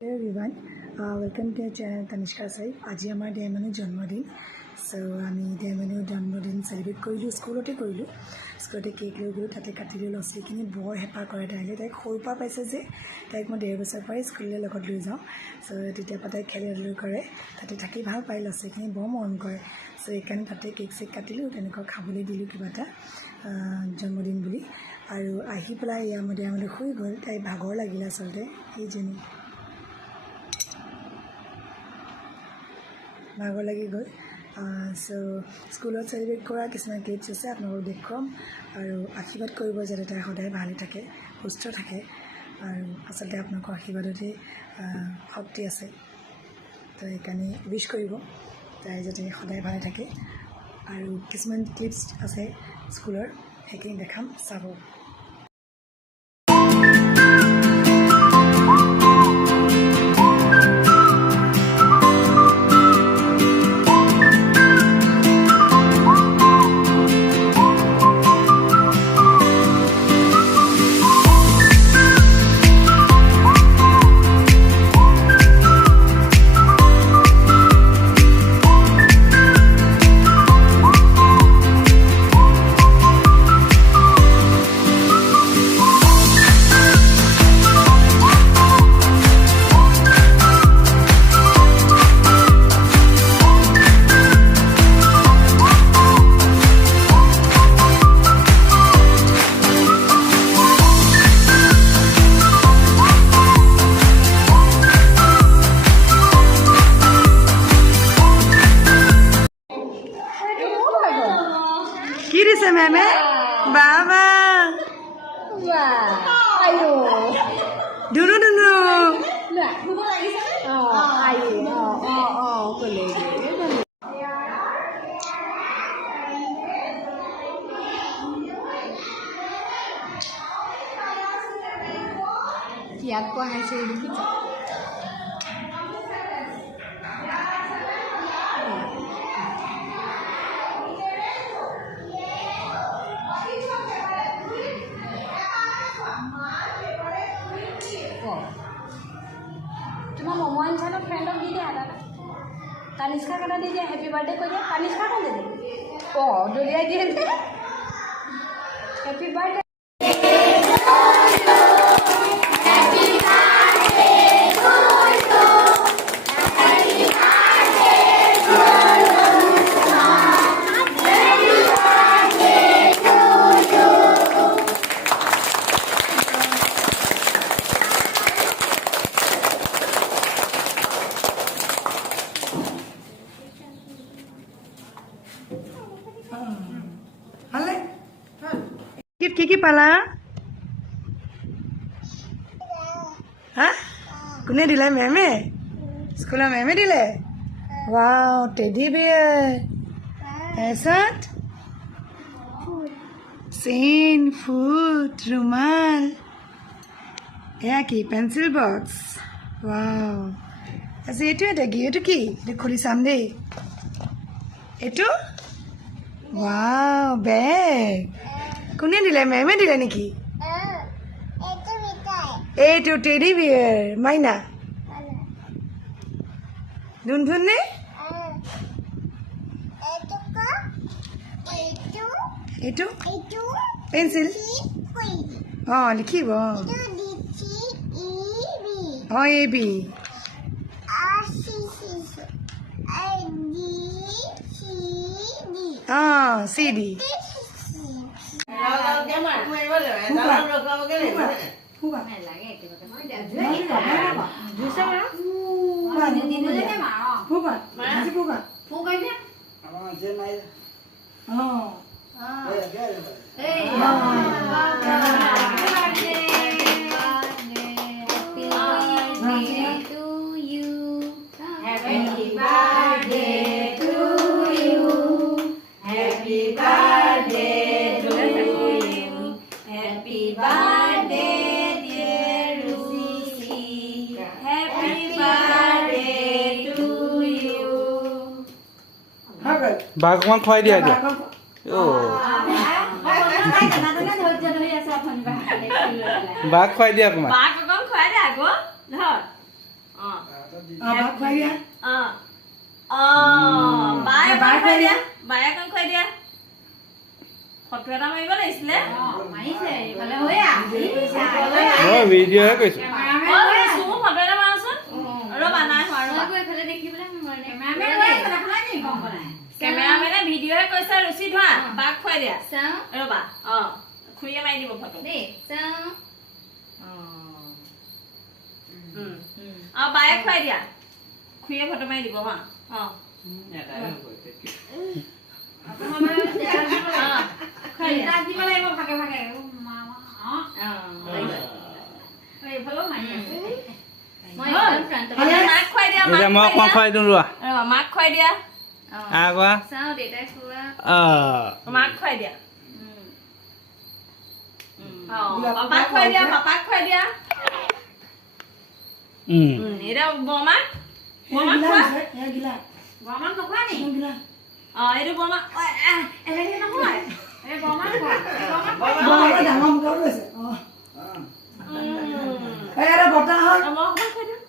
Hello everyone, welcome to our channel Tanishka Saif. আজি আমাৰ দেমনুৰ জন্মদিন। সো আমি দেমনুৰ জন্মদিন সেলিব্ৰেট কৰিলোঁ স্কুলতে কৰিলোঁ। স্কুলতে কেক লৈ গ'লোঁ, তাতে কাটিলোঁ। লছীখিনি বৰ হেঁপাহ কৰে তাইলৈ। তাইক সৰুৰ পৰা পাইছে যে তাইক মই 1.5 বছৰ পৰাই স্কুললৈ লগত লৈ যাওঁ। সো তেতিয়াৰ পৰা তাইক খেলি ধূলি কৰে, তাতে থাকি ভাল পায়। লছীখিনি বৰ মৰম কৰে। সো সেইকাৰণে তাতে কেক চেক কাটিলোঁ, তেনেকুৱা খাবলৈ দিলোঁ কিবা এটা জন্মদিন বুলি। আৰু আহি পেলাই দেমনুৰ শুই গ'ল। তাই ভাগৰ লাগিলে আচলতে এইজনী ভাগৰ লাগি গ'ল। সো স্কুলত সেলিব্ৰেট কৰা কিছুমান ক্লিপছ আছে, আপোনালোকক দেখুৱাম আৰু আশীৰ্বাদ কৰিব যাতে তাই সদায় ভালে থাকে, সুস্থ থাকে। আৰু আচলতে আপোনালোকৰ আশীৰ্বাদতেই শক্তি আছে, তো সেইকাৰণে উইছ কৰিব তাই যাতে সদায় ভালে থাকে। আৰু কিছুমান ক্লিপছ আছে স্কুলৰ, সেইখিনি দেখাম, চাব। কি দিছে মেমে? বাবা ayo ধুনু ধুনু lah ayo boleh lihat kok hasil begitu तुम्हारा मोबाइल चलो फ्रेंड ऑफ दीजिए आधा तनिष्का का दीजिए हैप्पी बर्थडे को दिया तनिष्का का दे दे ओ डोलिया दिए हैप्पी बर्थडे गिफ्ट की पाला हाँ कोने दिला मेमे स्कूल मेमे दिले वाओ टेडी बियर ऐसा सेन फूट रुमाल या की पेंसिल बॉक्स वाओ ऐसे ये तो की खोली सामने वाओ बैग কোনে দিলে মেমে দিলে নেকি এইটো টেডি বিয়াৰ মাইনা ধুনধুন নে এইটো পেঞ্চিল লিখিব এ বি চি ডি বাঘ অকণমান খুৱাই দিয়া এতিয়া বাঘ খুৱাই দিয়া অকণমান ভাত খুৱাই দিয়া বায়ে খুৱাই দিয়া বায়ে অকণ খুৱাই দিয়া ফটো এটা মাৰিব লাগিছিলে মই ভিডিঅ'হে কৈছোঁ ফটো এটা মাৰচোন ৰ'বা নাই কেমেৰামেনে ভিডিঅ'হে কৈছে ৰুচি ধোৱা বাক খুৱাই দিয়া ৰ'বা খুৰীয়ে মাৰি দিব ফটো বায়ে খুৱাই দিয়া খুৰীয়ে ফটো মাৰি দিব হা এতিয়া মই অকণমান খুৱাই দিওঁ ৰোৱা মাক খুৱাই দিয়া কোৱা মাক খুৱাই দিয়া পাপাক খুৱাই দিয়া পাপাক খুৱাই দিয়া এতিয়া বৰমাক বৰমাক খোৱা বৰমাক নোখোৱা নি এইটো বৰমাক এনেকে নহয় বৰমাক খোৱা ডাঙৰ মুখৰ লৈছে বৰ্তা হয় মই খুৱাই দিম